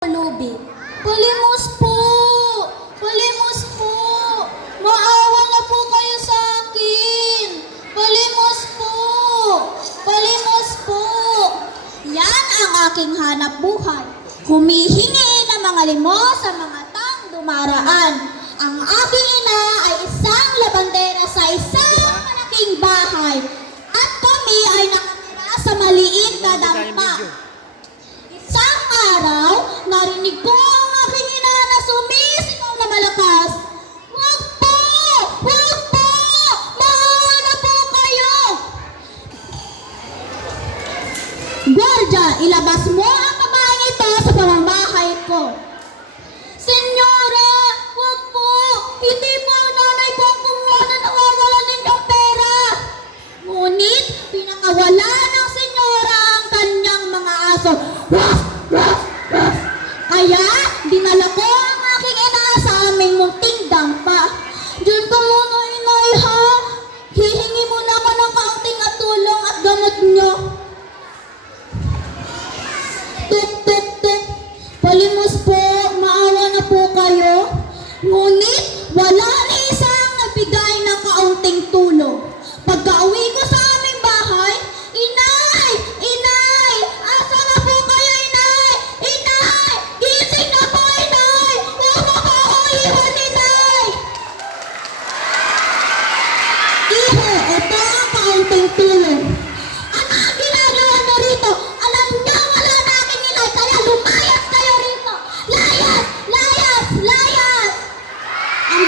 Lubi. Palimos po! Palimos po! Maawa na po kayo sa akin! Palimos po! Palimos po! Yan ang aking hanap buhay. Humihingi ng mga limos sa mga taong dumaraan. Ang aking ina ay isang labandera sa isang malaking bahay. At kami ay nakatira sa maliit na dampa. Isang araw, narinig ko ang aking ina na sumisigaw na malakas. Wag po! Wag po! Maawa na po kayo! Guardia, ilabas mo ang babaeng ito sa pamamahay ko. Senyora, wag po! Hindi po ang nanay ko ang kumuha na nawawalan ninyong pera. Ngunit, pinakawala ng senyora ang kanyang mga aso. Ruff! Ruff! Ruff! Kaya, dinala ko ang aking ina sa aming munting dampa. Diyan ka muna, inay, ha? Hihingi muna ako ng kaunting at tulong at gamot nyo. Tuk-tuk!